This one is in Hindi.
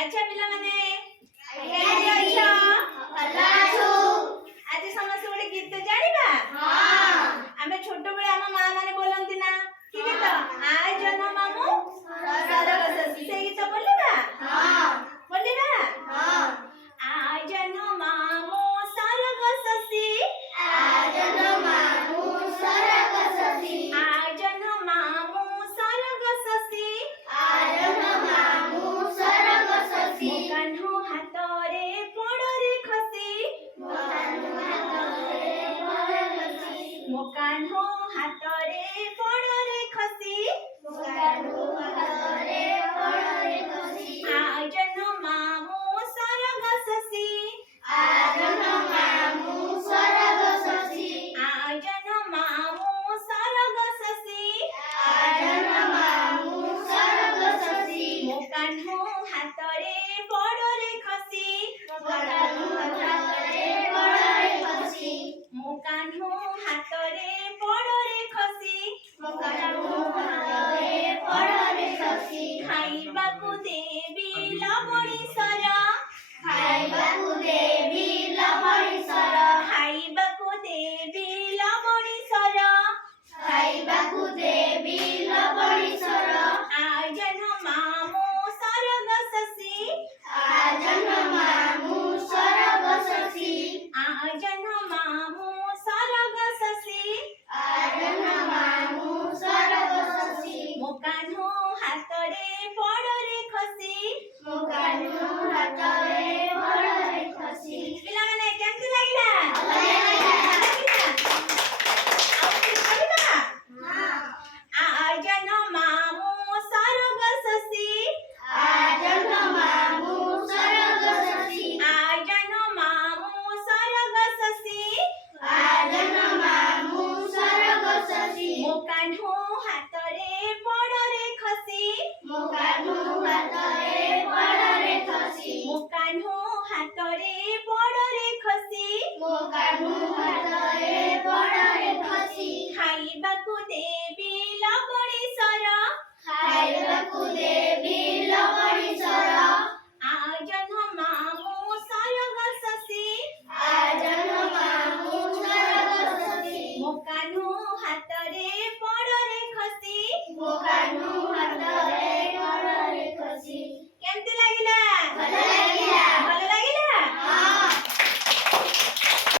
अच्छा पिला माने केमती अछो भला छु आज समस्त गोटे गीत जानिबा हां आमे छोटो बेले हम मां माने बोलंती ना कि गीत आय जन मामू सरगससी से गीत बोलिबा हां बोलिबा हां आय जन मामू सरगससी आय जन मामू सरगससी आय जन मामू सरगससी आय जन मामू सरगससी कान्हो हातरे पड़रे खसी मो कान्हो हातरे पड़रे खसी आय जन मामू सरगससी आय जन मामू सरगससी मो कान्हो हातरे पड़रे खसी मो कान्हो हातरे पड़रे खसी खाइबाकु देवी लवणी सर खाइबाकु देवी लवणी सर आय जन मामू सरगससी आय जन मामू सरगससी मो कान्हो हातरे पड़रे खसी पिला माने केमती लागिला आय जन मामू सरगससी आय जन मामू सरगससी मो कान्हो हातरे पड़रे खसी मो कान्हो हातरे पड़रे खसी खाइबाकु देवी लवणी सर